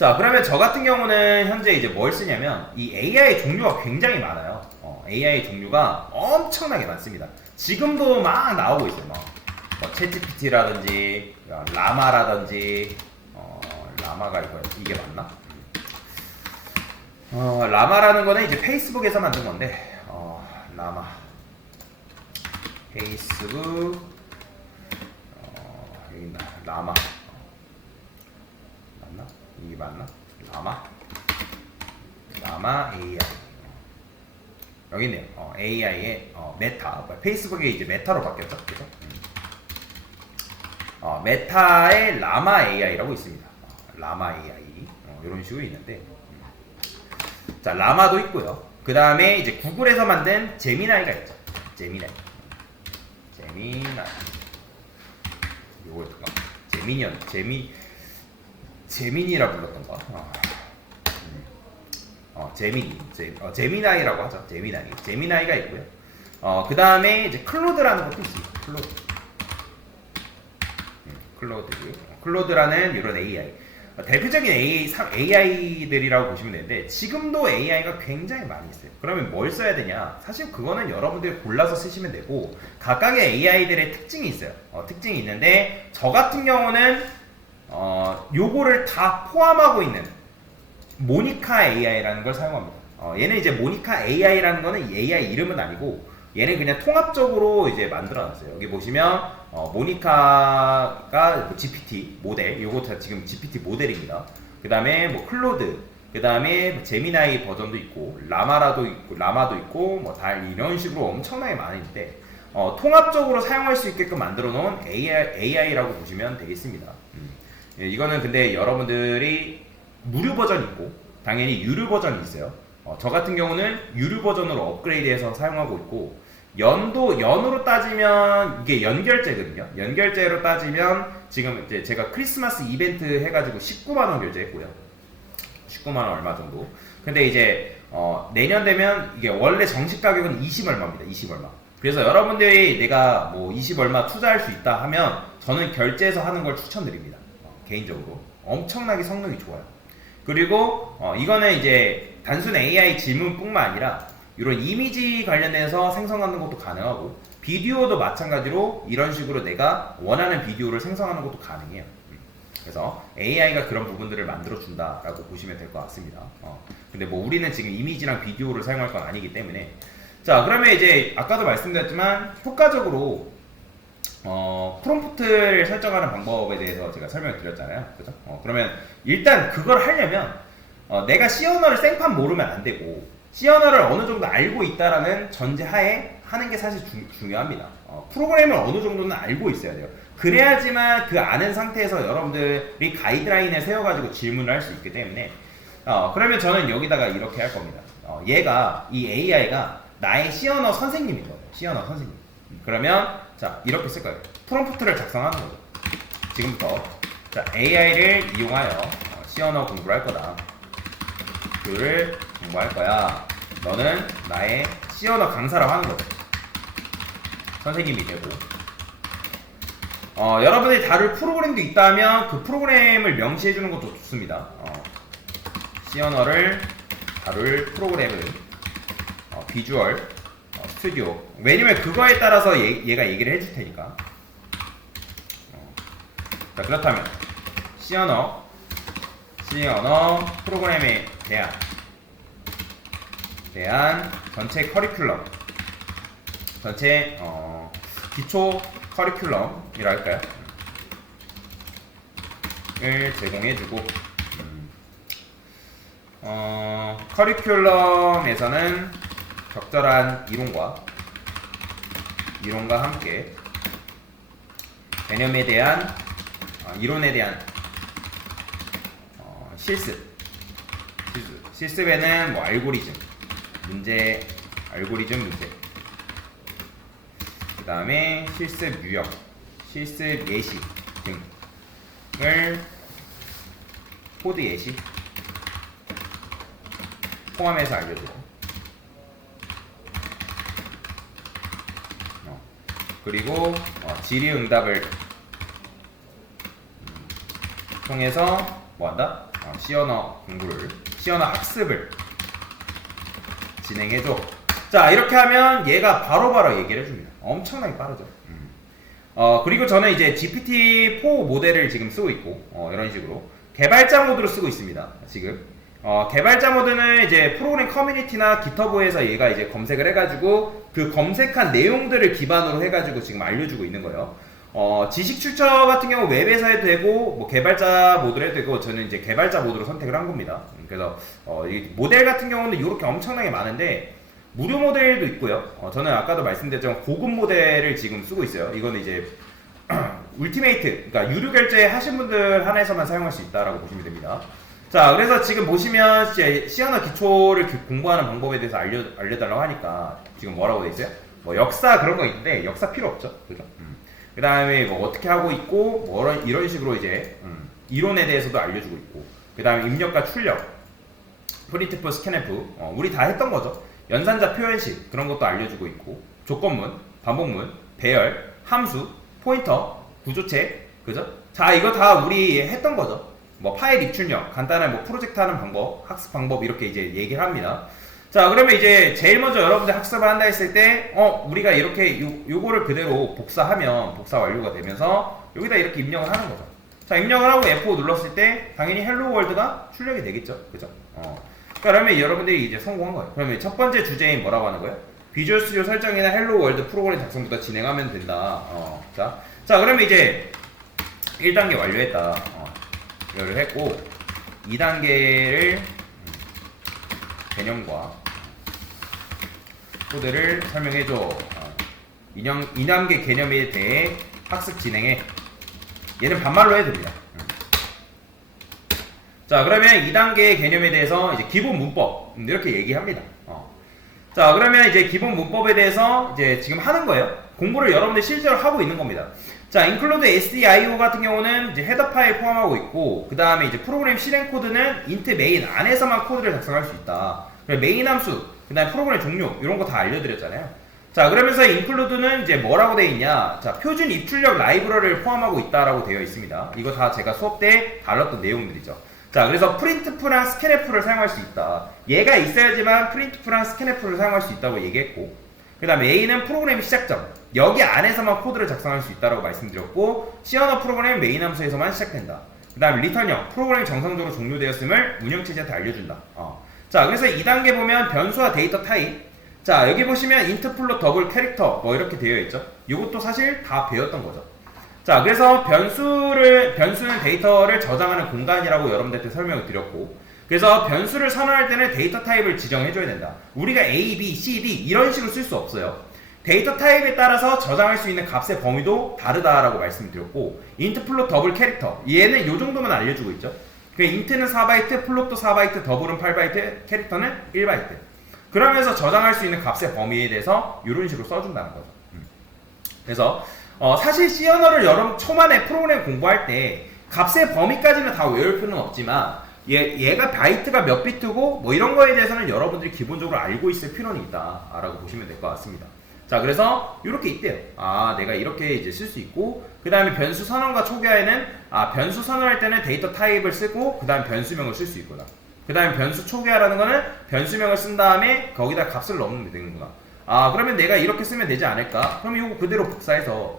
자, 그러면 저 같은 경우는 현재 이제 뭘 쓰냐면 이 AI 종류가 굉장히 많아요. AI 종류가 엄청나게 많습니다. 지금도 막 나오고 있어요. 뭐 챗GPT라든지 라마라든지 라마가 이게 맞나? 라마라는 거는 이제 페이스북에서 만든 건데 라마 페이스북 여기 있나? 라마 맞나? 이게 맞나? 라마 AI 여기 있네요. AI의 메타 페이스북이 이제 메타로 바뀌었죠, 그죠? 메타의 라마 AI라고 있습니다. 라마 AI 이런 식으로 있는데 자 라마도 있고요. 그 다음에 이제 구글에서 만든 제미나이가 있죠. 제미나이 요거였던가? 제미니라 불렀던가? 제미나이라고 하죠. 제미나이가 있고요. 그 다음에 이제 클로드라는 것도 있습니다. 클로드라는 이런 AI. 대표적인 AI들이라고 보시면 되는데 지금도 AI가 굉장히 많이 있어요. 그러면 뭘 써야 되냐? 사실 그거는 여러분들이 골라서 쓰시면 되고 각각의 AI들의 특징이 있어요. 특징이 있는데 저 같은 경우는 요거를 다 포함하고 있는 모니카 AI라는 걸 사용합니다. 얘는 이제 모니카 AI라는 거는 AI 이름은 아니고 얘는 그냥 통합적으로 이제 만들어놨어요. 여기 보시면 모니카가 뭐 GPT 모델, 요거 다 지금 GPT 모델입니다. 그 다음에 뭐 클로드, 그 다음에 제미나이 버전도 있고 라마도 있고 뭐 다 이런 식으로 엄청나게 많은데 통합적으로 사용할 수 있게끔 만들어 놓은 AI라고 보시면 되겠습니다. 이거는 근데 여러분들이 무료 버전이 있고 당연히 유료 버전이 있어요. 저 같은 경우는 유료 버전으로 업그레이드해서 사용하고 있고 연으로 따지면 이게 연결제거든요. 연결제로 따지면 지금 이제 제가 크리스마스 이벤트 해가지고 19만원 결제했고요. 19만원 얼마 정도. 근데 이제 내년 되면 이게 원래 정식 가격은 20 얼마입니다. 20 얼마. 그래서 여러분들이 내가 뭐 20 얼마 투자할 수 있다 하면 저는 결제해서 하는 걸 추천드립니다. 개인적으로 엄청나게 성능이 좋아요. 그리고 이거는 이제 단순 AI 질문뿐만 아니라 이런 이미지 관련해서 생성하는 것도 가능하고 비디오도 마찬가지로 이런 식으로 내가 원하는 비디오를 생성하는 것도 가능해요. 그래서 AI가 그런 부분들을 만들어 준다라고 보시면 될 것 같습니다. 근데 뭐 우리는 지금 이미지랑 비디오를 사용할 건 아니기 때문에 자 그러면 이제 아까도 말씀드렸지만 효과적으로 프롬프트를 설정하는 방법에 대해서 제가 설명을 드렸잖아요. 그죠? 그러면 일단 그걸 하려면 내가 C 언어를 생판 모르면 안 되고 C 언어를 어느 정도 알고 있다라는 전제하에 하는 게 사실 중요합니다. 프로그램을 어느 정도는 알고 있어야 돼요. 그래야지만 그 아는 상태에서 여러분들이 가이드라인을 세워가지고 질문을 할 수 있기 때문에 그러면 저는 여기다가 이렇게 할 겁니다. 이 AI가 나의 C 언어 선생님인 거예요. C 언어 선생님. 그러면 자 이렇게 쓸 거예요. 프롬프트를 작성하는 거죠. 지금부터 자 AI를 이용하여 C 언어 공부를 할 거다. 를 공부할 거야. 너는 나의 C 언어 강사라고 하는 거죠. 선생님이 되고 여러분들이 다룰 프로그램도 있다면 그 프로그램을 명시해 주는 것도 좋습니다. C 언어를 다룰 프로그램은 비주얼 스튜디오. 왜냐면 그거에 따라서 얘가 얘기를 해줄 테니까. 자 그렇다면 C 언어 프로그램에 대한 전체 커리큘럼, 전체 기초 커리큘럼이라 할까요? 을 제공해주고 커리큘럼에서는 적절한 이론과 함께 개념에 대한 이론에 대한 실습에는 뭐 알고리즘 문제, 그 다음에 실습 유형, 실습 예시 등을 코드 예시 포함해서 알려주고 그리고 질의응답을 통해서 뭐한다? C 언어 공부를, C 언어 학습을 진행해줘. 자, 이렇게 하면 얘가 바로바로 얘기를 해줍니다. 엄청나게 빠르죠. 그리고 저는 이제 GPT-4 모델을 지금 쓰고 있고, 이런 식으로 개발자 모드로 쓰고 있습니다. 지금 개발자 모드는 이제 프로그램 커뮤니티나 깃허브에서 얘가 이제 검색을 해가지고 그 검색한 내용들을 기반으로 해가지고 지금 알려주고 있는 거예요. 지식 출처 같은 경우 웹에서 해도 되고, 뭐 개발자 모드로 해도 되고, 저는 이제 개발자 모드로 선택을 한 겁니다. 그래서 이 모델 같은 경우는 이렇게 엄청나게 많은데 무료 모델도 있고요. 저는 아까도 말씀드렸지만 고급 모델을 지금 쓰고 있어요. 이거는 이제 울티메이트, 그러니까 유료 결제 하신 분들 한해서만 사용할 수 있다라고 보시면 됩니다. 자, 그래서 지금 보시면 C 언어 기초를 공부하는 방법에 대해서 알려달라고 하니까 지금 뭐라고 돼 있어요? 뭐 역사 그런 거 있는데 역사 필요 없죠, 그죠? 그 다음에 뭐 어떻게 하고 있고, 뭐 이런 식으로 이제 이론에 대해서도 알려주고 있고, 그 다음에 입력과 출력, 프린트프, 스캔프, 우리 다 했던 거죠. 연산자 표현식 그런 것도 알려주고 있고, 조건문, 반복문, 배열, 함수, 포인터, 구조책, 그죠? 자, 이거 다 우리 했던 거죠. 뭐 파일 입출력, 간단한 뭐 프로젝트 하는 방법, 학습 방법 이렇게 이제 얘기를 합니다. 자, 그러면 이제 제일 먼저 여러분들 학습을 한다 했을 때 우리가 이렇게 요거를 그대로 복사하면 복사 완료가 되면서 여기다 이렇게 입력을 하는 거죠. 자, 입력을 하고 F5 눌렀을 때 당연히 헬로 월드가 출력이 되겠죠. 그죠? 그러면 여러분들이 이제 성공한 거예요. 그러면 첫 번째 주제인 뭐라고 하는 거예요? 비주얼 스튜디오 설정이나 헬로 월드 프로그램 작성부터 진행하면 된다. 자, 그러면 이제 1단계 완료했다. 이거를 했고 2단계를 개념과 코드를 설명해줘. 2단계 개념에 대해 학습 진행해. 얘는 반말로 해도 됩니다. 자, 그러면 2단계 개념에 대해서 이제 기본 문법 이렇게 얘기합니다. 자, 그러면 이제 기본 문법에 대해서 이제 지금 하는 거예요. 공부를 여러분들 실제로 하고 있는 겁니다. 자, include SDIO 같은 경우는 이제 헤더 파일 포함하고 있고, 그 다음에 이제 프로그램 실행 코드는 int main 안에서만 코드를 작성할 수 있다. 메인 함수, 그 다음에 프로그램 종류 이런 거 다 알려드렸잖아요. 자, 그러면서 include는 이제 뭐라고 되어 있냐? 자, 표준 입출력 라이브러리를 포함하고 있다라고 되어 있습니다. 이거 다 제가 수업 때 다뤘던 내용들이죠. 자, 그래서 printf랑 scanf를 사용할 수 있다. 얘가 있어야지만 printf랑 scanf를 사용할 수 있다고 얘기했고, 그 다음에 A는 프로그램 시작점, 여기 안에서만 코드를 작성할 수 있다고 말씀드렸고, C 언어 프로그램 메인 함수에서만 시작된다. 그 다음에 리턴형, 프로그램이 정상적으로 종료되었음을 운영체제한테 알려준다. 자, 그래서 2단계 보면 변수와 데이터 타입. 자, 여기 보시면 int 플롯 더블 캐릭터 뭐 이렇게 되어 있죠. 이것도 사실 다 배웠던 거죠. 자, 그래서 변수는 데이터를 저장하는 공간이라고 여러분들한테 설명을 드렸고, 그래서 변수를 선언할 때는 데이터 타입을 지정해줘야 된다. 우리가 A, B, C, D 이런 식으로 쓸 수 없어요. 데이터 타입에 따라서 저장할 수 있는 값의 범위도 다르다라고 말씀드렸고, int 플롯 더블 캐릭터 얘는 요 정도만 알려주고 있죠. 그 int는 4바이트, 플롯도 4바이트, 더블은 8바이트, 캐릭터는 1바이트. 그러면서 저장할 수 있는 값의 범위에 대해서 이런 식으로 써준다는 거죠. 그래서 사실 C 언어를 여러분 초반에 프로그램 공부할 때 값의 범위까지는 다 외울 필요는 없지만 얘가 바이트가 몇 비트고 뭐 이런 거에 대해서는 여러분들이 기본적으로 알고 있을 필요는 있다라고 보시면 될 것 같습니다. 자, 그래서 이렇게 있대요. 내가 이렇게 이제 쓸 수 있고, 그 다음에 변수 선언과 초기화에는 변수 선언할 때는 데이터 타입을 쓰고 그 다음 변수명을 쓸 수 있구나. 그 다음에 변수 초기화라는 거는 변수명을 쓴 다음에 거기다 값을 넣으면 되는구나. 그러면 내가 이렇게 쓰면 되지 않을까? 그럼 이거 그대로 복사해서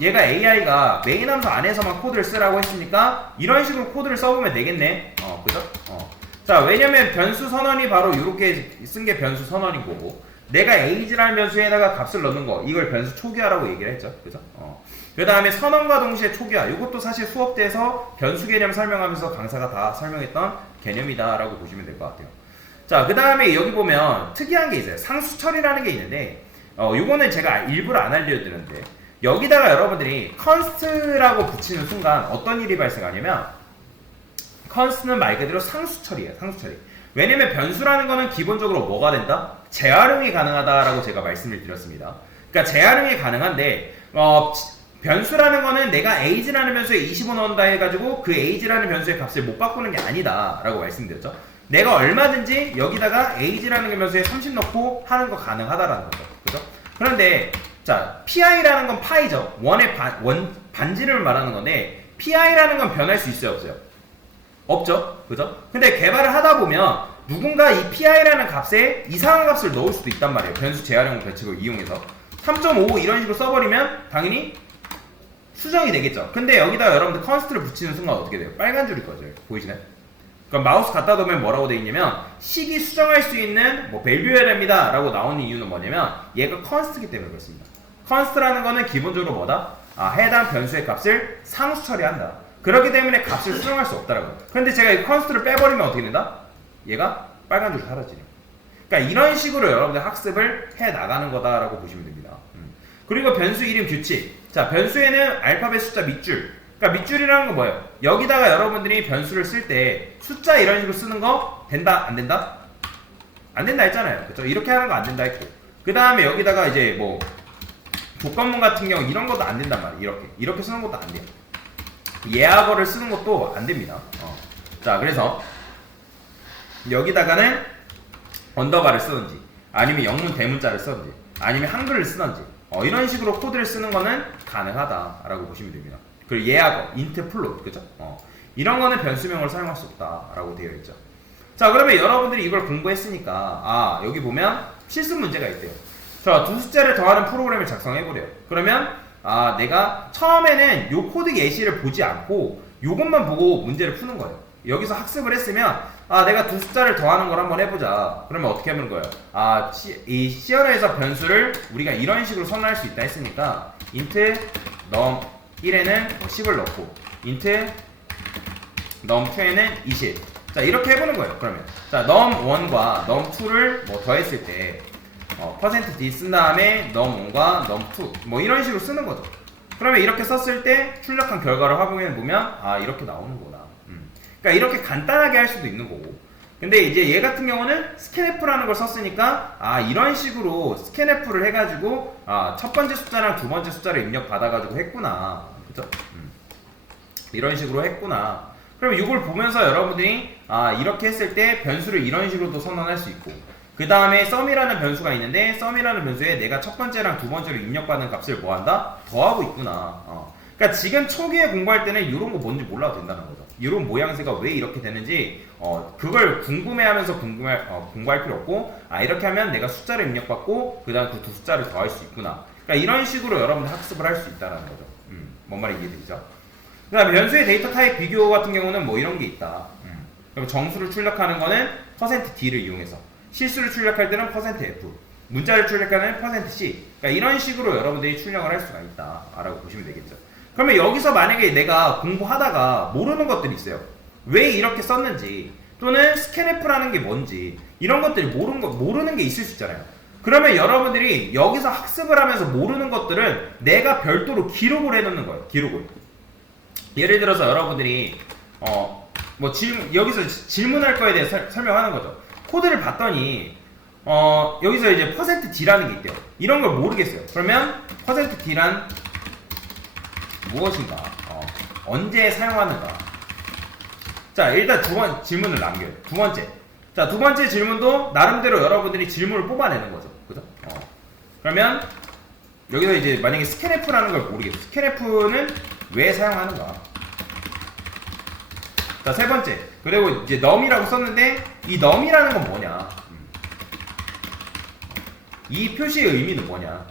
얘가 AI가 메인 함수 안에서만 코드를 쓰라고 했으니까 이런 식으로 코드를 써보면 되겠네. 그죠? 자, 왜냐면 변수 선언이 바로 이렇게 쓴 게 변수 선언인 거고, 내가 age라는 변수에다가 값을 넣는 거, 이걸 변수 초기화라고 얘기를 했죠. 그죠? 그 다음에 선언과 동시에 초기화, 이것도 사실 수업 때에서 변수 개념 설명하면서 강사가 다 설명했던 개념이다 라고 보시면 될 것 같아요. 자, 그 다음에 여기 보면 특이한 게 있어요. 상수 처리라는 게 있는데, 요거는 제가 일부러 안 알려드렸는데, 여기다가 여러분들이 const라고 붙이는 순간 어떤 일이 발생하냐면, const는 말 그대로 상수 처리예요. 상수 처리. 왜냐면 변수라는 거는 기본적으로 뭐가 된다? 재활용이 가능하다라고 제가 말씀을 드렸습니다. 그러니까 재활용이 가능한데, 변수라는 거는 내가 age라는 변수에 25 넣는다 해가지고 그 age라는 변수의 값을 못 바꾸는 게 아니다 라고 말씀드렸죠. 내가 얼마든지 여기다가 age라는 변수에 30 넣고 하는 거 가능하다라는 거죠. 그죠? 그런데 자, pi라는 건 파이죠. 원의 반지름을 말하는 건데 pi라는 건 변할 수 있어요, 없어요? 없죠. 그죠? 근데 개발을 하다 보면 누군가 이 PI라는 값에 이상한 값을 넣을 수도 있단 말이에요. 변수 재활용 법칙을 이용해서 3.5 이런 식으로 써버리면 당연히 수정이 되겠죠. 근데 여기다가 여러분들 컨스트를 붙이는 순간 어떻게 돼요? 빨간 줄이 꺼져요. 보이시나요? 그러니까 마우스 갖다 놓으면 뭐라고 되어 있냐면 식이 수정할 수 있는 뭐 밸류여야 됩니다 라고 나오는 이유는 뭐냐면 얘가 컨스트이기 때문에 그렇습니다. 컨스트라는 거는 기본적으로 뭐다? 해당 변수의 값을 상수 처리한다. 그렇기 때문에 값을 수정할 수 없다라고. 그런데 제가 이 컨스트를 빼버리면 어떻게 된다? 얘가 빨간 줄이 사라지네요. 그러니까 이런 식으로 여러분들 학습을 해 나가는 거다라고 보시면 됩니다. 그리고 변수 이름 규칙. 자, 변수에는 알파벳 숫자 밑줄. 그러니까 밑줄이라는 건 뭐예요? 여기다가 여러분들이 변수를 쓸 때 숫자 이런 식으로 쓰는 거 된다? 안 된다? 안 된다 했잖아요. 그렇죠? 이렇게 하는 거 안 된다 했고. 그 다음에 여기다가 이제 뭐 조건문 같은 경우 이런 것도 안 된단 말이에요. 이렇게 쓰는 것도 안 돼요. 예하거를 쓰는 것도 안 됩니다. 자, 그래서 여기다가는 언더바를 쓰든지 아니면 영문 대문자를 쓰든지 아니면 한글을 쓰든지 이런 식으로 코드를 쓰는 거는 가능하다라고 보시면 됩니다. 그리고 예하거, 인트, 플롯, 그죠? 이런 거는 변수명을 사용할 수 없다라고 되어 있죠. 자, 그러면 여러분들이 이걸 공부했으니까 여기 보면 실습 문제가 있대요. 자, 두 숫자를 더하는 프로그램을 작성해보래요. 그러면 내가 처음에는 요 코드 예시를 보지 않고 요것만 보고 문제를 푸는 거예요. 여기서 학습을 했으면 내가 두 숫자를 더하는 걸 한번 해보자. 그러면 어떻게 하는 거예요? 이 C 언어에서 변수를 우리가 이런 식으로 선언할 수 있다 했으니까 int num 1에는 10을 넣고 int num 2에는 20. 자, 이렇게 해보는 거예요. 그러면 자, num 1과 num 2를 뭐 더했을 때 %d 쓴 다음에 num 1과 num 2 뭐 이런 식으로 쓰는 거죠. 그러면 이렇게 썼을 때 출력한 결과를 화면에 보면 이렇게 나오는구나. 그러니까 이렇게 간단하게 할 수도 있는 거고. 근데 이제 얘 같은 경우는 scanf라는 걸 썼으니까 이런 식으로 scanf를 해가지고 첫 번째 숫자랑 두 번째 숫자를 입력 받아가지고 했구나. 그죠? 이런 식으로 했구나. 그러면 이걸 보면서 여러분들이 이렇게 했을 때 변수를 이런 식으로도 선언할 수 있고, 그 다음에 sum이라는 변수가 있는데 sum이라는 변수에 내가 첫 번째랑 두 번째로 입력받는 값을 뭐한다? 더하고 있구나. 그러니까 지금 초기에 공부할 때는 이런 거 뭔지 몰라도 된다는 거죠. 이런 모양새가 왜 이렇게 되는지 그걸 궁금해하면서 공부할 필요 없고 이렇게 하면 내가 숫자를 입력받고 그 다음 그 두 숫자를 더할 수 있구나. 그러니까 이런 식으로 여러분들 학습을 할 수 있다는 거죠. 뭔 말인지 이해되죠? 그 다음에 변수의 데이터 타입 비교 같은 경우는 뭐 이런 게 있다. 그럼 정수를 출력하는 거는 %d를 이용해서, 실수를 출력할 때는 %f, 문자를 출력하는 %c. 그러니까 이런 식으로 여러분들이 출력을 할 수가 있다 라고 보시면 되겠죠. 그러면 여기서 만약에 내가 공부하다가 모르는 것들이 있어요. 왜 이렇게 썼는지, 또는 scanf라는 게 뭔지, 이런 것들이 모르는 게 있을 수 있잖아요. 그러면 여러분들이 여기서 학습을 하면서 모르는 것들은 내가 별도로 기록을 해놓는 거예요. 기록을. 예를 들어서 여러분들이 여기서 질문할 거에 대해 설명하는 거죠. 코드를 봤더니 여기서 이제 %d라는 게 있대요. 이런 걸 모르겠어요. 그러면 %d란 무엇인가? 언제 사용하는가? 자, 일단 질문을 남겨요. 두 번째. 자, 두 번째 질문도 나름대로 여러분들이 질문을 뽑아내는 거죠. 그죠? 그러면 여기서 이제 만약에 scanf라는 걸 모르겠어요. scanf는 왜 사용하는가? 자, 세 번째. 그리고 이제 num이라고 썼는데 이 num이라는 건 뭐냐? 이 표시의 의미는 뭐냐?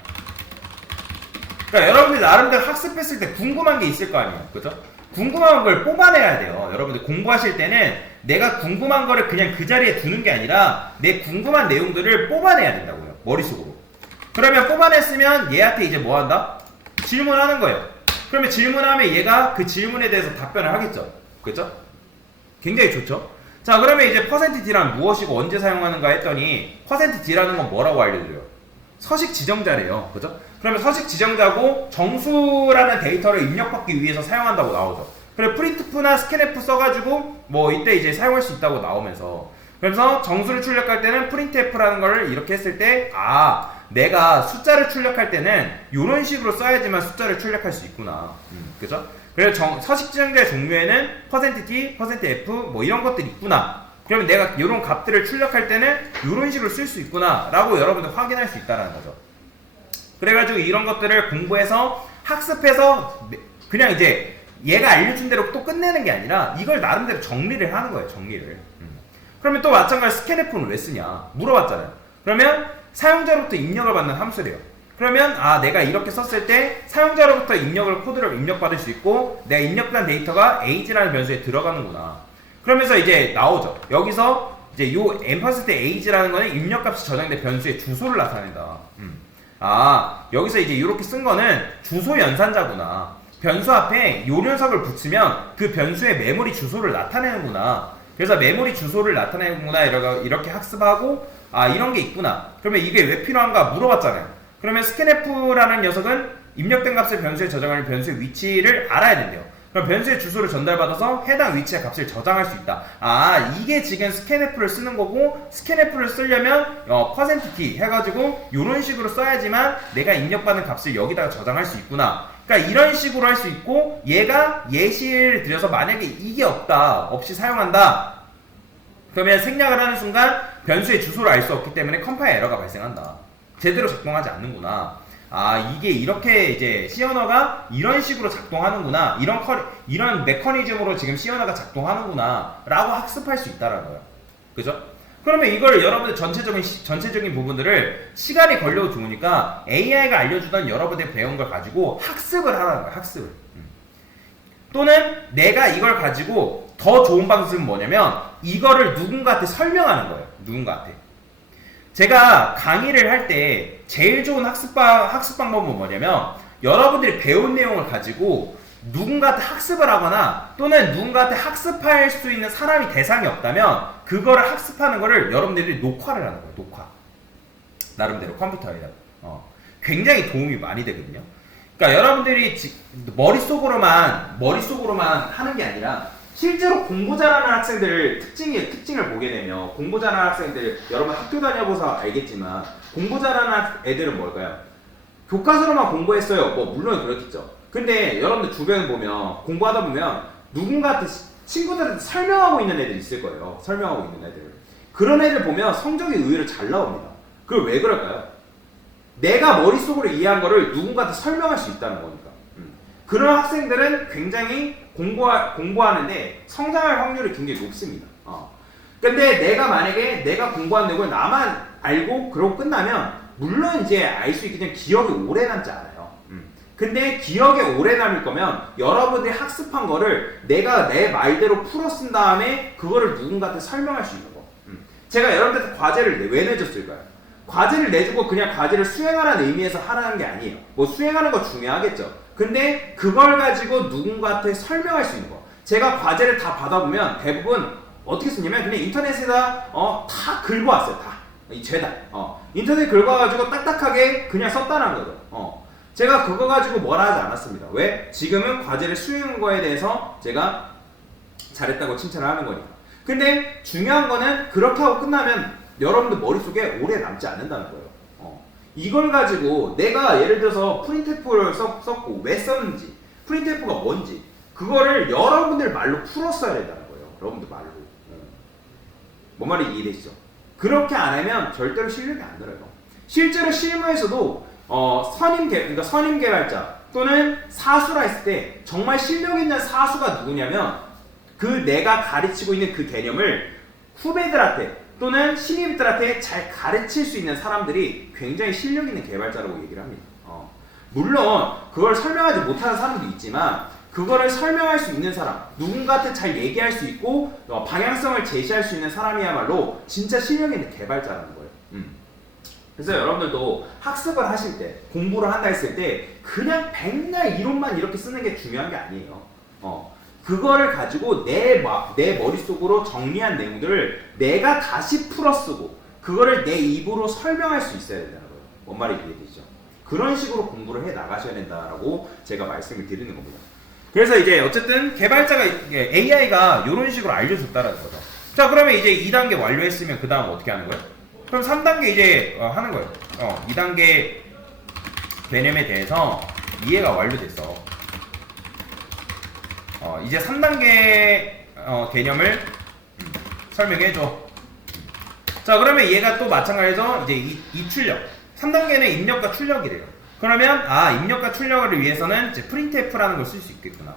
그러니까 여러분들 나름대로 학습했을 때 궁금한 게 있을 거 아니에요. 그죠? 궁금한 걸 뽑아내야 돼요. 여러분들 공부하실 때는 내가 궁금한 거를 그냥 그 자리에 두는 게 아니라 내 궁금한 내용들을 뽑아내야 된다고요. 머릿속으로. 그러면 뽑아냈으면 얘한테 이제 뭐 한다? 질문하는 거예요. 그러면 질문하면 얘가 그 질문에 대해서 답변을 하겠죠. 그죠? 굉장히 좋죠? 자, 그러면 이제 %d란 무엇이고 언제 사용하는가 했더니 %d라는 건 뭐라고 알려줘요? 서식 지정자래요. 그죠? 그러면 서식 지정자고 정수라는 데이터를 입력받기 위해서 사용한다고 나오죠. 그래 printf나 scanf 써가지고 뭐 이때 이제 사용할 수 있다고 나오면서, 그래서 정수를 출력할 때는 printf라는 걸 이렇게 했을 때 내가 숫자를 출력할 때는 이런 식으로 써야지만 숫자를 출력할 수 있구나. 그죠? 그래서 서식 지정자의 종류에는 %d, %f 뭐 이런 것들이 있구나. 그러면 내가 이런 값들을 출력할 때는 이런 식으로 쓸 수 있구나 라고 여러분들 확인할 수 있다는 거죠. 그래가지고 이런 것들을 공부해서 학습해서 그냥 이제 얘가 알려준 대로 또 끝내는 게 아니라 이걸 나름대로 정리를 하는 거예요. 정리를. 그러면 또 마찬가지로 scanf는 왜 쓰냐 물어봤잖아요. 그러면 사용자로부터 입력을 받는 함수래요. 그러면 내가 이렇게 썼을 때 사용자로부터 코드를 입력받을 수 있고 내가 입력한 데이터가 age라는 변수에 들어가는구나. 그러면서 이제 나오죠. 여기서 이제 요 age라는 거는 입력값이 저장된 변수의 주소를 나타낸다. 여기서 이제 이렇게 쓴 거는 주소 연산자구나. 변수 앞에 요 녀석을 붙이면 그 변수의 메모리 주소를 나타내는구나. 그래서 메모리 주소를 나타내는구나 이렇게 학습하고 이런 게 있구나. 그러면 이게 왜 필요한가 물어봤잖아요. 그러면 scanf라는 녀석은 입력된 값을 변수에 저장하는 변수의 위치를 알아야 된대요. 그럼 변수의 주소를 전달받아서 해당 위치의 값을 저장할 수 있다. 이게 지금 scanf를 쓰는 거고 scanf를 쓰려면 %t 해가지고 이런 식으로 써야지만 내가 입력받은 값을 여기다가 저장할 수 있구나. 그러니까 이런 식으로 할 수 있고 얘가 예시를 들여서 만약에 이게 없이 사용한다. 그러면 생략을 하는 순간 변수의 주소를 알 수 없기 때문에 컴파일 에러가 발생한다. 제대로 작동하지 않는구나. 이게 이렇게 이제 C 언어가 이런 식으로 작동하는구나. 이런 메커니즘으로 지금 C 언어가 작동하는구나. 라고 학습할 수 있다라는 거예요. 그죠? 그러면 이걸 여러분들 전체적인 부분들을 시간이 걸려도 좋으니까 AI가 알려주던 여러분들 배운 걸 가지고 학습을 하라는 거예요. 학습을. 또는 내가 이걸 가지고 더 좋은 방법은 뭐냐면 이거를 누군가한테 설명하는 거예요. 누군가한테. 제가 강의를 할 때 제일 좋은 학습 방법은 뭐냐면 여러분들이 배운 내용을 가지고 누군가한테 학습을 하거나 또는 누군가한테 학습할 수 있는 사람이 대상이 없다면 그거를 학습하는 거를 여러분들이 녹화를 하는 거예요. 녹화. 나름대로 컴퓨터에다. 굉장히 도움이 많이 되거든요. 그러니까 여러분들이 머릿속으로만 하는 게 아니라 실제로 공부 잘하는 학생들 특징을 보게 되면 공부 잘하는 학생들 여러분 학교 다녀보서 알겠지만 공부 잘하는 애들은 뭘까요? 교과서로만 공부했어요. 물론 그렇겠죠. 근데 여러분들 주변 보면 공부하다 보면 누군가한테 친구들한테 설명하고 있는 애들 있을 거예요. 설명하고 있는 애들. 그런 애들 보면 성적이 의외로 잘 나옵니다. 그걸 왜 그럴까요? 내가 머릿속으로 이해한 거를 누군가한테 설명할 수 있다는 거니까. 그런 학생들은 굉장히 공부하는데 성장할 확률이 굉장히 높습니다. 근데 만약에 내가 공부한 내용을 나만 알고 그러고 끝나면 물론 이제 알 수 있겠지만 기억이 오래 남지 않아요. 근데 기억에 오래 남을 거면 여러분들이 학습한 거를 내가 내 말대로 풀어 쓴 다음에 그거를 누군가한테 설명할 수 있는 거. 제가 여러분들한테 과제를 왜 내줬을까요? 과제를 내주고 그냥 과제를 수행하라는 의미에서 하라는 게 아니에요. 수행하는 거 중요하겠죠. 근데 그걸 가지고 누군가한테 설명할 수 있는 거. 제가 과제를 다 받아보면 대부분 어떻게 쓰냐면 그냥 인터넷에다 다 긁어왔어요. 다. 죄다. 인터넷 긁어가지고 딱딱하게 그냥 썼다는 거죠. 제가 그거 가지고 뭐라 하지 않았습니다. 왜? 지금은 과제를 수행한 거에 대해서 제가 잘했다고 칭찬을 하는 거니까. 근데 중요한 거는 그렇게 하고 끝나면 여러분들 머릿속에 오래 남지 않는다는 거예요. 이걸 가지고 내가 예를 들어서 프린트F를 썼고 왜 썼는지 프린트F가 뭔지 그거를 여러분들 말로 풀어 써야 된다는 거예요. 여러분들 말로. 뭔 말인지 이해되시죠? 그렇게 안 하면 절대로 실력이 안 늘어요. 실제로 실무에서도 선임 개발자 또는 사수라 했을 때 정말 실력 있는 사수가 누구냐면 내가 가르치고 있는 그 개념을 후배들한테 또는 신입들한테 잘 가르칠 수 있는 사람들이 굉장히 실력 있는 개발자라고 얘기를 합니다. 물론 그걸 설명하지 못하는 사람도 있지만 그거를 설명할 수 있는 사람, 누군가한테 잘 얘기할 수 있고 방향성을 제시할 수 있는 사람이야말로 진짜 실력 있는 개발자라는 거예요. 그래서 여러분들도 학습을 하실 때, 공부를 한다 했을 때 그냥 백날 이론만 이렇게 쓰는 게 중요한 게 아니에요. 그거를 가지고 내 머릿속으로 정리한 내용들을 내가 다시 풀어 쓰고 그거를 내 입으로 설명할 수 있어야 된다는 거예요. 뭔 말인지 이해되시죠? 그런 식으로 공부를 해 나가셔야 된다라고 제가 말씀을 드리는 겁니다. 그래서 이제 어쨌든 개발자가 AI가 이런 식으로 알려줬다라는 거죠. 자, 그러면 이제 2단계 완료했으면 그 다음 어떻게 하는 거예요? 그럼 3단계 이제 하는 거예요. 2단계 개념에 대해서 이해가 완료됐어. 이제 3단계 개념을 설명해줘. 자, 그러면 얘가 또 마찬가지로 이제 이 출력. 3단계는 입력과 출력이래요. 그러면 입력과 출력을 위해서는 이제 printf라는 걸 쓸 수 있겠구나.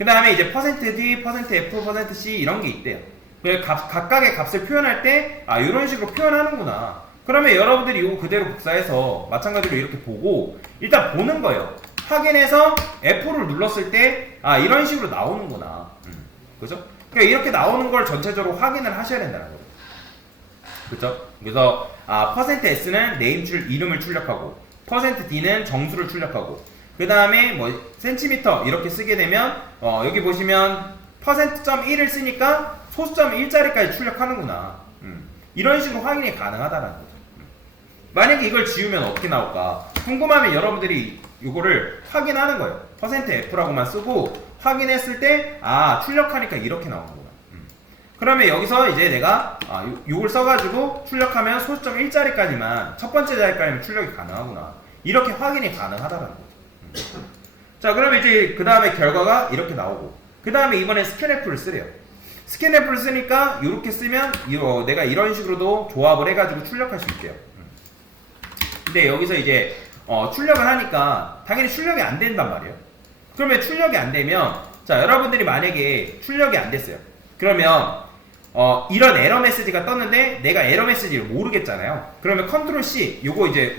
그 다음에 이제 %d, %f, %c 이런 게 있대요. 그래서 각각의 값을 표현할 때, 아, 이런 식으로 표현하는구나. 그러면 여러분들이 이거 그대로 복사해서 마찬가지로 이렇게 보고, 일단 보는 거예요. 확인해서 F를 눌렀을 때, 아, 이런 식으로 나오는구나. 그죠? 그러니까 이렇게 나오는 걸 전체적으로 확인을 하셔야 된다는 거죠. 그죠? 그래서, 아, %s는 네임줄 이름을 출력하고, %d는 정수를 출력하고, 그 다음에 뭐 센티미터 이렇게 쓰게 되면 여기 보시면 %.1을 쓰니까 소수점 1자리까지 출력하는구나. 이런 식으로 확인이 가능하다는 거죠. 만약에 이걸 지우면 어떻게 나올까 궁금하면 여러분들이 이거를 확인하는 거예요. %f라고만 쓰고 확인했을 때 아, 출력하니까 이렇게 나오는구나. 그러면 여기서 이제 내가 이걸 써가지고 출력하면 소수점 1자리까지만 첫 번째 자리까지만 출력이 가능하구나. 이렇게 확인이 가능하다는 거죠. 자, 그러면 이제 그 다음에 결과가 이렇게 나오고, 그 다음에 이번에 스캔F를 쓰래요. 스캔F를 쓰니까 이렇게 쓰면 내가 이런 식으로도 조합을 해가지고 출력할 수 있대요. 근데 여기서 이제 출력을 하니까 당연히 출력이 안 된단 말이에요. 그러면 출력이 안 되면, 자, 여러분들이 만약에 출력이 안 됐어요. 그러면 이런 에러 메시지가 떴는데 내가 에러 메시지를 모르겠잖아요. 그러면 컨트롤 C, 요거 이제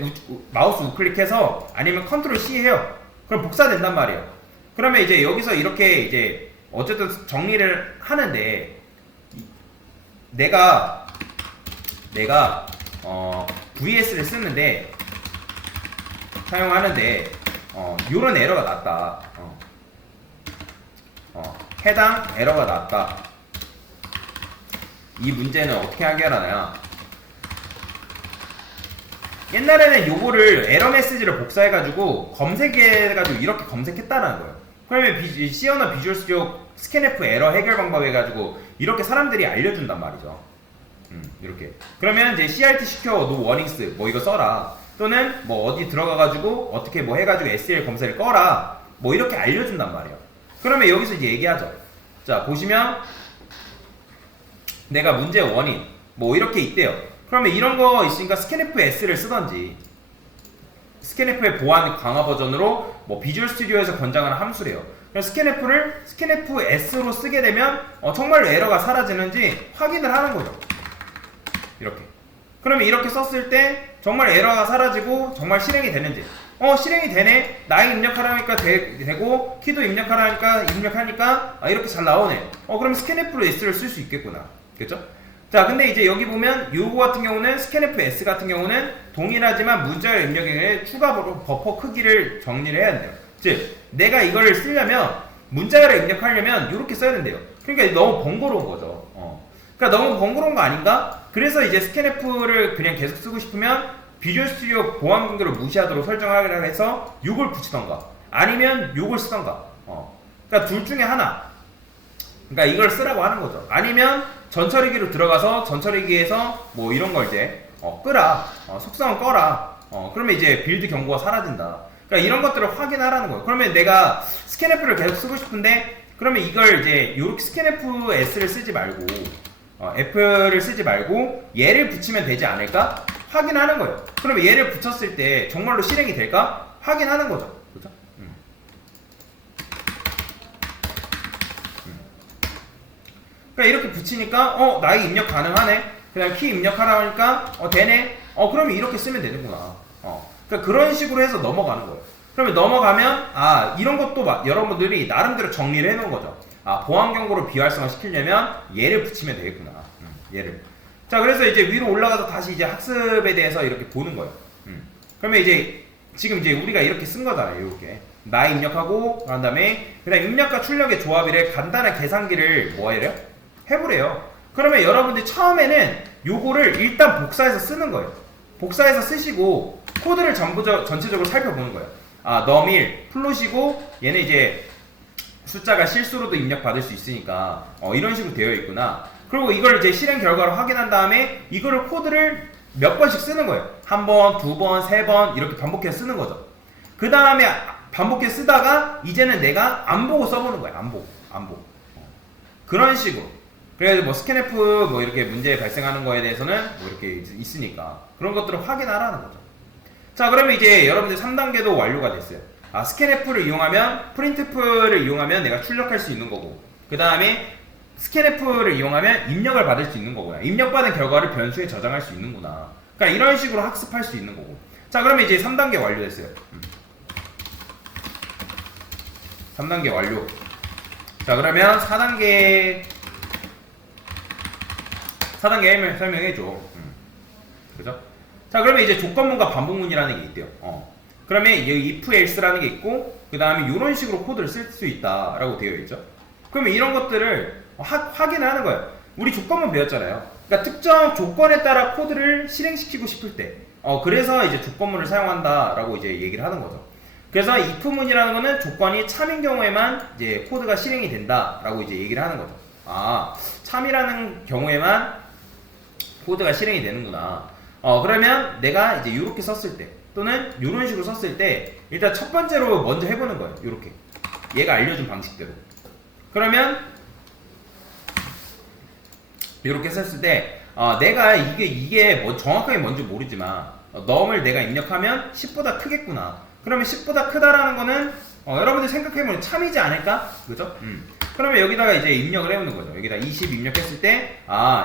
마우스 우클릭해서 아니면 컨트롤 C 해요. 그럼 복사된단 말이에요. 그러면 이제 여기서 이렇게 이제 어쨌든 정리를 하는데 내가 VS를 쓰는데 사용하는데 요런 에러가 났다. 해당 에러가 났다. 이 문제는 어떻게 해결하냐? 옛날에는 요거를 에러 메시지를 복사해가지고 검색해가지고 이렇게 검색했다는 거예요. 그러면 C 언어 비주얼 스튜디오 스캔F 에러 해결 방법 해가지고 이렇게 사람들이 알려준단 말이죠. 이렇게. 그러면 이제 CRT 시켜 no warnings 뭐 이거 써라. 또는 뭐 어디 들어가가지고 어떻게 뭐 해가지고 SEL 검사를 꺼라. 뭐 이렇게 알려준단 말이에요. 그러면 여기서 이제 얘기하죠. 자, 보시면 내가 문제의 원인 뭐 이렇게 있대요. 그러면 이런 거 있으니까 스캔F S를 쓰던지, 스캔F의 보안 강화 버전으로 뭐 비주얼 스튜디오에서 권장하는 함수래요. 그래서 스캔F S로 쓰게 되면 정말로 에러가 사라지는지 확인을 하는 거죠. 이렇게. 그러면 이렇게 썼을 때 정말 에러가 사라지고 정말 실행이 되는지, 실행이 되네. 나이 입력하라니까 되고 키도 입력하라니까 입력하니까 이렇게 잘 나오네. 그럼 스캔F로 S를 쓸 수 있겠구나. 그렇죠? 자, 근데 이제 여기 보면 요거 같은 경우는 스캔F S 같은 경우는 동일하지만 문자열 입력에 추가 버퍼 크기를 정리를 해야 돼요. 즉, 내가 이걸 쓰려면 문자열에 입력하려면 이렇게 써야 된대요. 그러니까 너무 번거로운 거죠. 그러니까 너무 번거로운 거 아닌가? 그래서 이제 스캔F를 그냥 계속 쓰고 싶으면 비주얼 스튜디오 보안 공개를 무시하도록 설정하라 해서 요걸 붙이던가 아니면 요걸 쓰던가. 그러니까 둘 중에 하나. 그러니까 이걸 쓰라고 하는 거죠. 아니면 전처리기로 들어가서 전처리기에서 뭐 이런 걸 이제 끄라, 속성을 꺼라. 그러면 이제 빌드 경고가 사라진다. 그러니까 이런 것들을 확인하라는 거예요. 그러면 내가 스캔F를 계속 쓰고 싶은데 그러면 이걸 이제 요렇게 스캔F S를 쓰지 말고 F를 쓰지 말고 얘를 붙이면 되지 않을까? 확인하는 거예요. 그러면 얘를 붙였을 때 정말로 실행이 될까? 확인하는 거죠. 그렇죠? 그러니까 이렇게 붙이니까 나이 입력 가능하네. 그다음 키 입력하라 하니까 되네. 그러면 이렇게 쓰면 되는구나. 그러니까 그런 식으로 해서 넘어가는 거예요. 그러면 넘어가면 이런 것도 여러분들이 나름대로 정리를 해놓은 거죠. 보안 경고를 비활성화 시키려면 얘를 붙이면 되겠구나. 얘를. 자, 그래서 이제 위로 올라가서 다시 이제 학습에 대해서 이렇게 보는 거예요. 그러면 이제 지금 이제 우리가 이렇게 쓴 거잖아요. 이렇게 나이 입력하고 그다음에 입력과 출력의 조합이래 간단한 계산기를 뭐 해래요? 해보래요. 그러면 여러분들이 처음에는 요거를 일단 복사해서 쓰는 거예요. 복사해서 쓰시고 코드를 전체적으로 살펴보는 거예요. num1 플롯이고 얘는 이제 숫자가 실수로도 입력받을 수 있으니까 이런 식으로 되어 있구나. 그리고 이걸 이제 실행 결과로 확인한 다음에 이거를 코드를 몇 번씩 쓰는 거예요. 한 번, 두 번, 세 번 이렇게 반복해서 쓰는 거죠. 그 다음에 반복해 쓰다가 이제는 내가 안 보고 써보는 거예요. 안 보고. 그런 식으로. 그래서 뭐 스캔F 뭐 이렇게 문제 발생하는 거에 대해서는 뭐 이렇게 있으니까 그런 것들을 확인하라는 거죠. 자, 그러면 이제 여러분들 3단계도 완료가 됐어요. 스캔F를 이용하면 프린트F를 이용하면 내가 출력할 수 있는 거고, 그 다음에 스캔F를 이용하면 입력을 받을 수 있는 거구나. 입력받은 결과를 변수에 저장할 수 있는구나. 그러니까 이런 식으로 학습할 수 있는 거고. 자, 그러면 이제 3단계 완료됐어요. 3단계 완료. 자, 그러면 4단계 설명해줘. 그죠? 자, 그러면 이제 조건문과 반복문이라는 게 있대요. 그러면 여기 if else라는 게 있고, 그 다음에 이런 식으로 코드를 쓸 수 있다라고 되어 있죠. 그러면 이런 것들을 확인을 하는 거예요. 우리 조건문 배웠잖아요. 그러니까 특정 조건에 따라 코드를 실행시키고 싶을 때, 그래서 이제 조건문을 사용한다라고 이제 얘기를 하는 거죠. 그래서 if문이라는 거는 조건이 참인 경우에만 이제 코드가 실행이 된다라고 이제 얘기를 하는 거죠. 참이라는 경우에만 코드가 실행이 되는구나. 그러면 내가 이제 이렇게 썼을 때, 또는 이런 식으로 썼을 때, 일단 첫 번째로 먼저 해보는 거예요. 이렇게. 얘가 알려준 방식대로. 그러면 이렇게 썼을 때, 내가 이게 뭐 정확하게 뭔지 모르지만, num을 내가 입력하면 10보다 크겠구나. 그러면 10보다 크다라는 거는, 여러분들 생각해보면 참이지 않을까? 그죠? 그러면 여기다가 이제 입력을 해보는 거죠. 여기다 20 입력했을 때,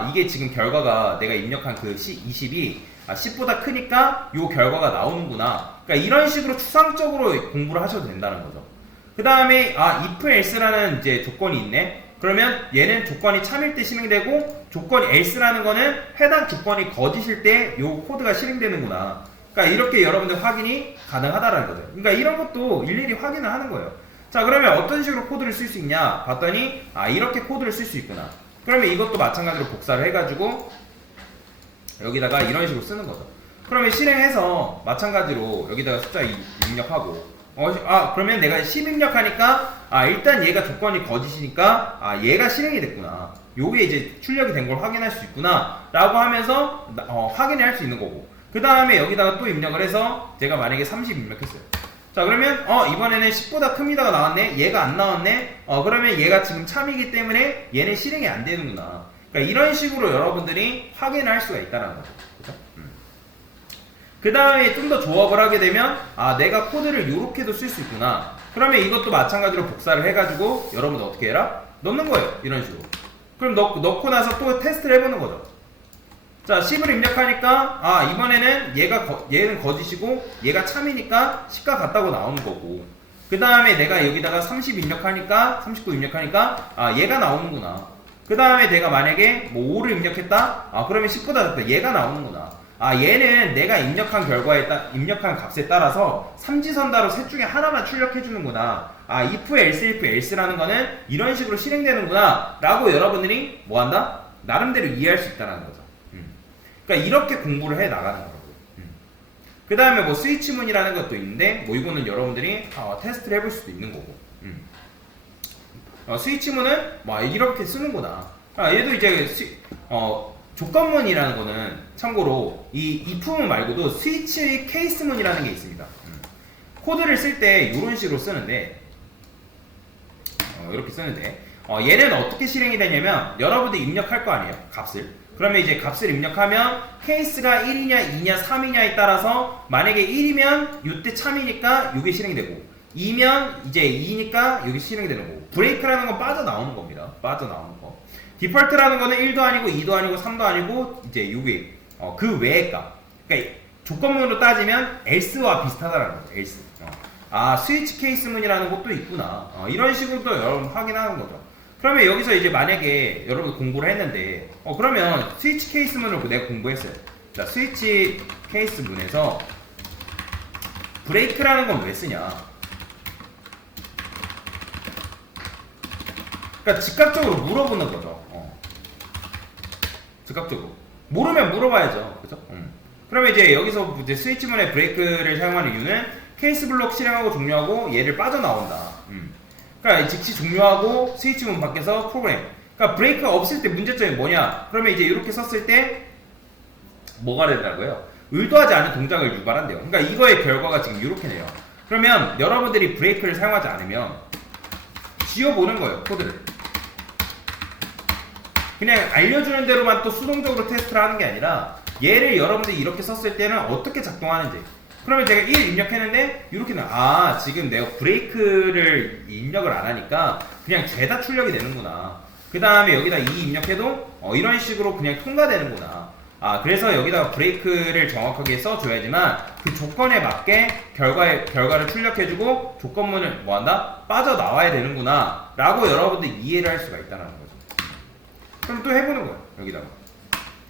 이게 지금 결과가 내가 입력한 그 20이 10보다 크니까 요 결과가 나오는구나. 그러니까 이런 식으로 추상적으로 공부를 하셔도 된다는 거죠. 그 다음에, if else라는 이제 조건이 있네. 그러면 얘는 조건이 참일 때 실행되고, 조건이 else라는 거는 해당 조건이 거짓일 때 요 코드가 실행되는구나. 그러니까 이렇게 여러분들 확인이 가능하다라는 거죠. 그러니까 이런 것도 일일이 확인을 하는 거예요. 자, 그러면 어떤 식으로 코드를 쓸 수 있냐 봤더니 이렇게 코드를 쓸 수 있구나. 그러면 이것도 마찬가지로 복사를 해가지고 여기다가 이런 식으로 쓰는 거죠. 그러면 실행해서 마찬가지로 여기다가 숫자 입력하고, 그러면 내가 10 입력하니까 일단 얘가 조건이 거짓이니까 얘가 실행이 됐구나. 요게 이제 출력이 된 걸 확인할 수 있구나 라고 하면서 확인을 할 수 있는 거고, 그 다음에 여기다가 또 입력을 해서 제가 만약에 30 입력했어요. 자, 그러면 이번에는 10보다 큽니다가 나왔네. 얘가 안 나왔네. 그러면 얘가 지금 참이기 때문에 얘는 실행이 안 되는구나. 그러니까 이런 식으로 여러분들이 확인을 할 수가 있다는 거죠. 그렇죠? 그 다음에 좀 더 조합을 하게 되면 내가 코드를 이렇게도 쓸 수 있구나. 그러면 이것도 마찬가지로 복사를 해가지고 여러분들 어떻게 해라? 넣는 거예요. 이런 식으로. 그럼 넣고 나서 또 테스트를 해보는 거죠. 자, 10을 입력하니까 이번에는 얘는 거짓이고 얘가 참이니까 10과 같다고 나오는 거고, 그 다음에 내가 여기다가 30 입력하니까 39 입력하니까 얘가 나오는구나. 그 다음에 내가 만약에 뭐 5를 입력했다? 그러면 10보다 작다. 얘가 나오는구나. 얘는 내가 입력한 값에 따라서 삼지선다로 셋 중에 하나만 출력해 주는구나. if else라는 거는 이런 식으로 실행되는구나 라고 여러분들이 뭐한다? 나름대로 이해할 수 있다는 거죠. 그러니까 이렇게 공부를 해 나가는 거라고요. 그 다음에 뭐 스위치문이라는 것도 있는데, 뭐 이거는 여러분들이 테스트를 해볼 수도 있는 거고. 스위치문은 뭐 이렇게 쓰는구나. 얘도 이제 조건문이라는 거는 참고로 이 if문 말고도 스위치 케이스문이라는 게 있습니다. 코드를 쓸 때 이런 식으로 쓰는데, 이렇게 쓰는데, 얘는 어떻게 실행이 되냐면 여러분들이 입력할 거 아니에요, 값을. 그러면 이제 값을 입력하면 케이스가 1이냐 2냐 3이냐에 따라서 만약에 1이면 이때 참이니까 이게 실행이 되고, 2면 이제 2니까 여기 실행이 되는 거고, 브레이크라는 건 빠져나오는 겁니다. 빠져나오는 거. 디폴트라는 거는 1도 아니고 2도 아니고 3도 아니고 이제 이게 그 외의 값. 그러니까 조건문으로 따지면 else와 비슷하다는 거죠. else. 스위치 케이스문이라는 것도 있구나. 이런 식으로 또 여러분 확인하는 거죠. 그러면 여기서 이제 만약에 여러분 공부를 했는데, 그러면 스위치 케이스문을 내가 공부했어요. 자, 스위치 케이스문에서 브레이크라는 건 왜 쓰냐? 그러니까 즉각적으로 물어보는 거죠. 즉각적으로. 모르면 물어봐야죠. 그죠? 그러면 이제 여기서 이제 스위치문의 브레이크를 사용하는 이유는 케이스 블록 실행하고 종료하고 얘를 빠져나온다. 그러니까 즉시 종료하고 스위치문 밖에서 프로그램. 그러니까 브레이크가 없을 때 문제점이 뭐냐? 그러면 이제 이렇게 썼을 때 뭐가 된다고요? 의도하지 않은 동작을 유발한대요. 그러니까 이거의 결과가 지금 이렇게 돼요. 그러면 여러분들이 브레이크를 사용하지 않으면 지워보는 거예요, 코드를. 그냥 알려주는 대로만 또 수동적으로 테스트를 하는 게 아니라 얘를 여러분들이 이렇게 썼을 때는 어떻게 작동하는지, 그러면 제가 1 입력했는데 이렇게 나 지금 내가 브레이크를 입력을 안 하니까 그냥 죄다 출력이 되는구나. 그 다음에 여기다 2 입력해도 이런 식으로 그냥 통과되는구나. 그래서 여기다가 브레이크를 정확하게 써줘야지만 그 조건에 맞게 결과를 출력해주고 조건문을 뭐한다? 빠져나와야 되는구나 라고 여러분들 이해를 할 수가 있다는 거죠. 그럼 또 해보는 거예요. 여기다가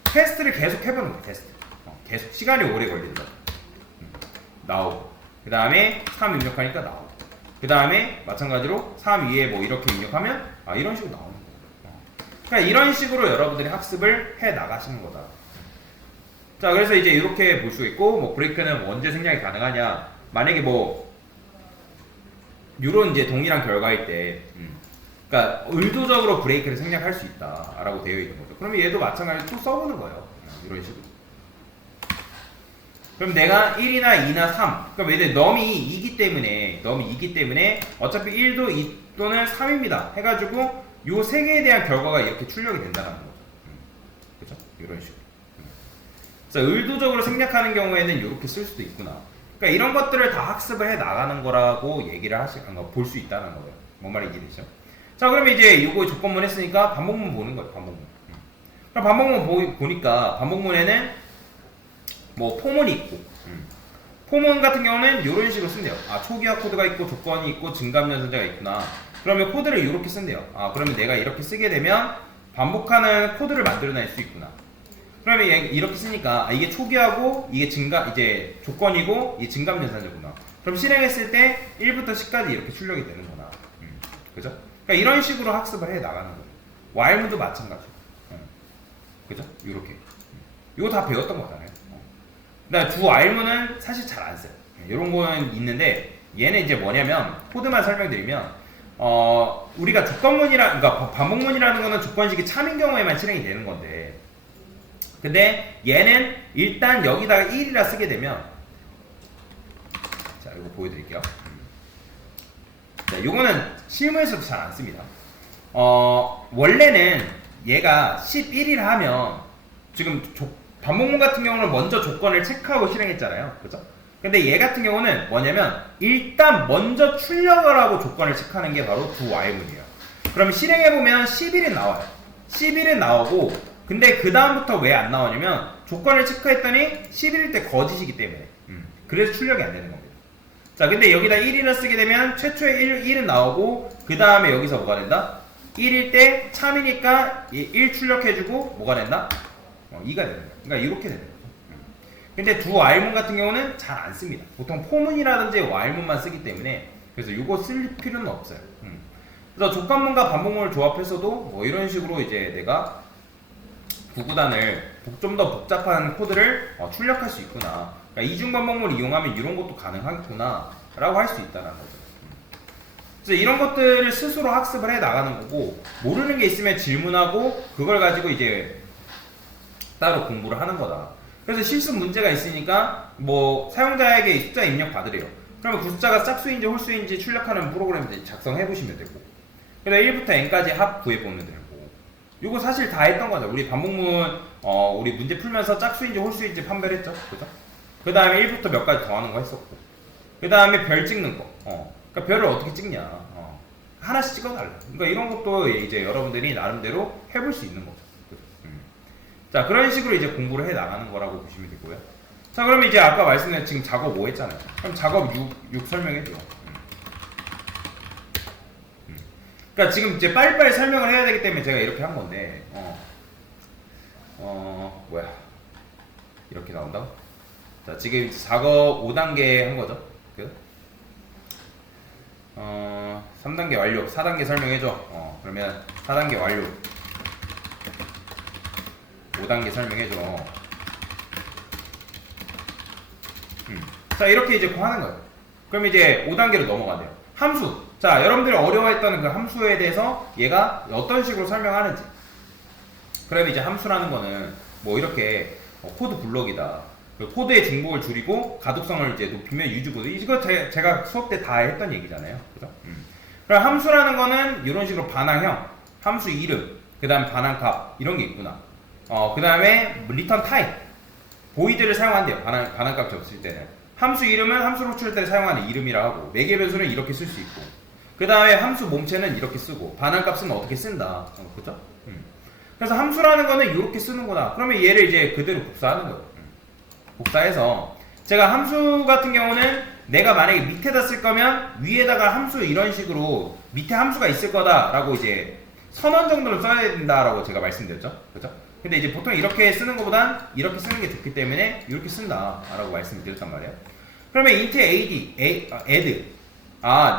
테스트를 계속 해보는 거예요. 테스트 계속 시간이 오래 걸린다. 나오고 그 다음에 3 입력하니까 나오고 그 다음에 마찬가지로 3 위에 뭐 이렇게 입력하면 이런 식으로 나오는 거예요. 그러니까 이런 식으로 여러분들이 학습을 해 나가시는 거다. 자, 그래서 이제 이렇게 볼 수 있고, 뭐 브레이크는 언제 생략이 가능하냐? 만약에 뭐 이런 이제 동일한 결과일 때, 그러니까 의도적으로 브레이크를 생략할 수 있다라고 되어 있는 거죠. 그러면 얘도 마찬가지로 또 써보는 거예요. 이런 식으로. 그럼 내가 1이나 2나 3, 그러니까 왜냐면 넘이 2기 때문에 어차피 1도 2 또는 3입니다. 해가지고 요 세 개에 대한 결과가 이렇게 출력이 된다는 거죠. 그죠? 이런 식으로. 그래서 의도적으로 생략하는 경우에는 이렇게 쓸 수도 있구나. 그러니까 이런 것들을 다 학습을 해 나가는 거라고 얘기를 볼 수 있다는 거예요. 뭔 말인지 이해되죠? 자, 그러면 이제 요거 조건문 했으니까 반복문 보는 거예요. 반복문. 그럼 반복문 보니까 반복문에는 뭐 포문이 있고, 포문 같은 경우는 이런 식으로 쓴대요. 초기화 코드가 있고 조건이 있고 증감연산자가 있구나. 그러면 코드를 이렇게 쓴대요. 그러면 내가 이렇게 쓰게 되면 반복하는 코드를 만들어낼 수 있구나. 그러면 이렇게 쓰니까 이게 초기화고 이게 이제 조건이고 이게 증감연산자구나. 그럼 실행했을 때 1부터 10까지 이렇게 출력이 되는구나. 그죠? 그러니까 이런 식으로 학습을 해 나가는 거예요. while문도 마찬가지고. 그죠? 이렇게. 이거 다 배웠던 거잖아요. 근데 두 while문은 사실 잘 안 써요. 이런 거는 있는데 얘는 이제 뭐냐면 코드만 설명드리면 우리가 그러니까 반복문이라는 거는 조건식이 참인 경우에만 실행이 되는 건데, 근데 얘는 일단 여기다가 1이라 쓰게 되면, 자, 이거 보여드릴게요. 자, 요거는 실무에서도 잘 안 씁니다. 원래는 얘가 11이라 하면 지금 반복문 같은 경우는 먼저 조건을 체크하고 실행했잖아요. 그죠? 근데 얘 같은 경우는 뭐냐면 일단 먼저 출력을 하고 조건을 체크하는 게 바로 두 while문이에요. 그럼 실행해보면 11은 나와요. 11은 나오고, 근데 그 다음부터 왜 안 나오냐면 조건을 체크했더니 11일 때 거짓이기 때문에 그래서 출력이 안 되는 겁니다. 자, 근데 여기다 1이라 쓰게 되면 최초에 1은 나오고 그 다음에 여기서 뭐가 된다? 1일 때 참이니까 1 출력해주고 뭐가 된다? 2가 되는 거야. 그러니까 이렇게 되는 거죠. 근데 두 while문 같은 경우는 잘 안 씁니다. 보통 포문이라든지 while문만 쓰기 때문에 그래서 이거 쓸 필요는 없어요. 그래서 조건문과 반복문을 조합해서도 뭐 이런 식으로 이제 내가 구구단을 좀 더 복잡한 코드를 출력할 수 있구나. 그러니까 이중 반복문을 이용하면 이런 것도 가능하겠구나 라고 할 수 있다는 거죠. 그래서 이런 것들을 스스로 학습을 해 나가는 거고, 모르는 게 있으면 질문하고 그걸 가지고 이제 따로 공부를 하는 거다. 그래서 실습 문제가 있으니까 뭐 사용자에게 숫자 입력 받으래요. 그러면 그 숫자가 짝수인지 홀수인지 출력하는 프로그램을 작성해 보시면 되고, 그다음 1부터 n까지 합 구해 보면 되고, 이거 사실 다 했던 거죠. 우리 반복문 우리 문제 풀면서 짝수인지 홀수인지 판별했죠. 그죠? 그 다음에 1부터 몇 가지 더하는 거 했었고, 그 다음에 별 찍는 거. 그러니까 별을 어떻게 찍냐. 하나씩 찍어달라. 그러니까 이런 것도 이제 여러분들이 나름대로 해볼 수 있는 거죠. 자, 그런 식으로 이제 공부를 해 나가는 거라고 보시면 되고요. 자, 그러면 이제 아까 말씀드린 지금 작업 5 했잖아요. 그럼 작업 6 설명해줘. 그러니까 지금 이제 빨리빨리 설명을 해야 되기 때문에 제가 이렇게 한 건데, 뭐야. 이렇게 나온다고? 자, 지금 이제 작업 5단계 한 거죠. 3단계 완료, 4단계 설명해줘. 그러면 4단계 완료. 5단계 설명해줘. 자, 이렇게 이제 하는 거예요. 그럼 이제 5단계로 넘어가네요. 함수. 자, 여러분들이 어려워했던 그 함수에 대해서 얘가 어떤 식으로 설명하는지. 그럼 이제 함수라는 거는 뭐 이렇게 코드 블록이다. 코드의 중복을 줄이고 가독성을 이제 높이면 유지보드. 이거 제가 수업 때 다 했던 얘기잖아요. 그죠? 그럼 함수라는 거는 이런 식으로 반항형, 함수 이름, 그 다음 반항값 이런 게 있구나. 그 다음에 리턴 타입, 보이드를 사용한대요. 반항값 적을 때는. 함수 이름은 함수로 호출할 때 사용하는 이름이라 하고 매개 변수는 이렇게 쓸 수 있고 그 다음에 함수 몸체는 이렇게 쓰고 반환값은 어떻게 쓴다. 그죠? 그래서 함수라는 거는 이렇게 쓰는구나. 그러면 얘를 이제 그대로 복사하는 거예요. 복사해서 제가 함수 같은 경우는 내가 만약에 밑에다 쓸 거면 위에다가 함수 이런 식으로 밑에 함수가 있을 거다라고 이제 선언 정도를 써야 된다라고 제가 말씀드렸죠. 그죠? 근데 이제 보통 이렇게 쓰는 것보단 이렇게 쓰는 게 좋기 때문에 이렇게 쓴다라고 말씀드렸단 말이에요. 그러면 int add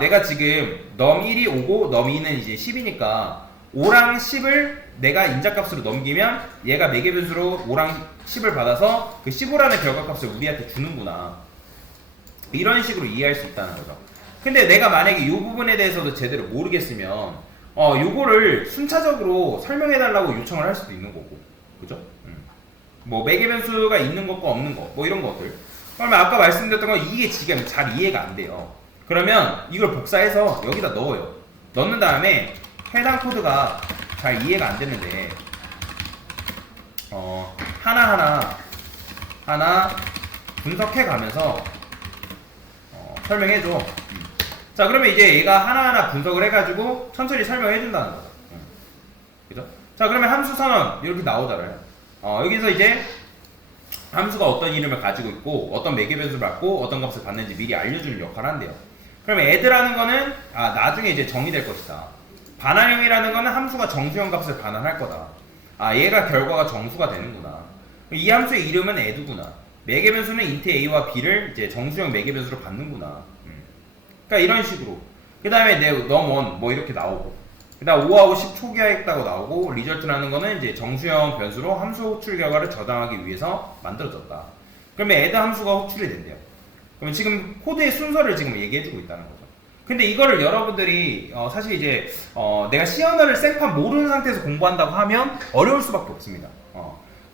내가 지금 num1이 5고 num2는 이제 10이니까 5랑 10을 내가 인자값으로 넘기면 얘가 매개 변수로 5랑 10을 받아서 그 15라는 결과값을 우리한테 주는구나. 이런 식으로 이해할 수 있다는 거죠. 근데 내가 만약에 이 부분에 대해서도 제대로 모르겠으면 요거를 순차적으로 설명해달라고 요청을 할 수도 있는 거고, 그죠? 뭐 매개 변수가 있는 것과 없는 것, 뭐 이런 것들. 그러면 아까 말씀드렸던 건 이게 지금 잘 이해가 안 돼요. 그러면 이걸 복사해서 여기다 넣어요. 넣는 다음에 해당 코드가 잘 이해가 안 되는데 하나 분석해 가면서 설명해줘. 자, 그러면 이제 얘가 하나하나 분석을 해가지고 천천히 설명해 준다는 거죠. 그죠? 자, 그러면 함수 선언 이렇게 나오잖아요. 여기서 이제 함수가 어떤 이름을 가지고 있고 어떤 매개 변수를 받고 어떤 값을 받는지 미리 알려주는 역할을 한대요. 그러면 add라는 거는 나중에 이제 정의될 것이다. 반환형이라는 거는 함수가 정수형 값을 반환할 거다. 얘가 결과가 정수가 되는구나. 이 함수의 이름은 add구나. 매개 변수는 int a와 b를 이제 정수형 매개 변수로 받는구나. 그러니까 이런 식으로. 그 다음에 num1 뭐 이렇게 나오고. 그 다음 5하고 10 초기화했다고 나오고 리절트라는 거는 이제 정수형 변수로 함수 호출 결과를 저장하기 위해서 만들어졌다. 그러면 add 함수가 호출이 된대요. 그러면 지금 코드의 순서를 지금 얘기해주고 있다는 거죠. 근데 이거를 여러분들이 사실 이제 내가 C 언어를 생판 모르는 상태에서 공부한다고 하면 어려울 수밖에 없습니다.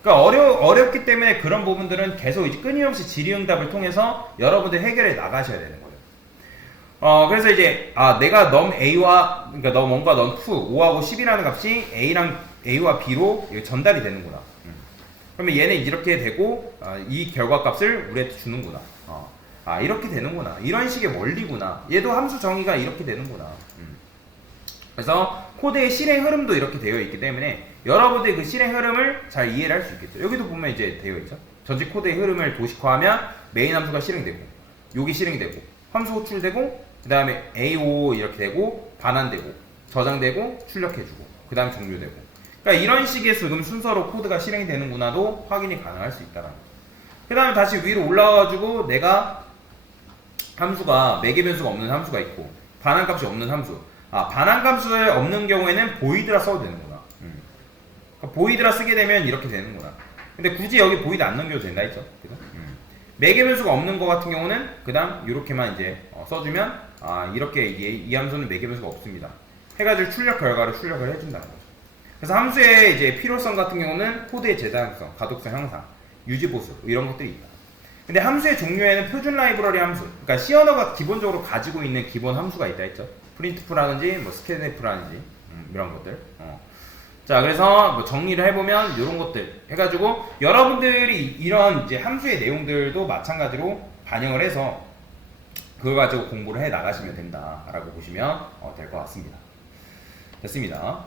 그러니까 어렵기 때문에 그런 부분들은 계속 이제 끊임없이 질의응답을 통해서 여러분들 해결해 나가셔야 되는 거예요. 그래서 이제 내가 num a와 그러니까 num 1과 num 2, 5하고 10이라는 값이 a와 b로 전달이 되는구나. 그러면 얘는 이렇게 되고 이 결과값을 우리한테 주는구나. 이렇게 되는구나. 이런 식의 원리구나. 얘도 함수 정의가 이렇게 되는구나. 그래서 코드의 실행 흐름도 이렇게 되어 있기 때문에 여러분들이 그 실행 흐름을 잘 이해를 할 수 있겠죠. 여기도 보면 이제 되어 있죠. 전체 코드의 흐름을 도식화하면 메인 함수가 실행되고 여기 실행되고 함수 호출되고 그 다음에 AO 이렇게 되고 반환되고 저장되고 출력해주고 그 다음 종료되고. 그러니까 이런 식의 지금 순서로 코드가 실행이 되는구나도 확인이 가능할 수 있다는 거죠. 그 다음에 다시 위로 올라와가지고 내가 함수가 매개 변수가 없는 함수가 있고 반환값이 없는 함수. 반환값이 없는 경우에는 보이드라 써도 되는구나. 그러니까 보이드라 쓰게 되면 이렇게 되는구나. 근데 굳이 여기 보이드 안 넘겨도 된다 했죠. 그죠? 매개 변수가 없는 것 같은 경우는 그 다음 이렇게만 이제 써주면 이렇게 이 함수는 매개 변수가 없습니다. 해가지고 출력 결과를 출력을 해준다는 거죠. 그래서 함수의 이제 필요성 같은 경우는 코드의 재사용성, 가독성 향상, 유지 보수 이런 것들이 있다. 근데 함수의 종류에는 표준 라이브러리 함수, 그러니까 C 언어가 기본적으로 가지고 있는 기본 함수가 있다 했죠. printf라든지 뭐 scanf라든지 이런 것들. 자, 그래서 뭐 정리를 해보면 이런 것들 해가지고 여러분들이 이런 이제 함수의 내용들도 마찬가지로 반영을 해서 그걸 가지고 공부를 해 나가시면 된다라고 보시면 될 것 같습니다. 됐습니다.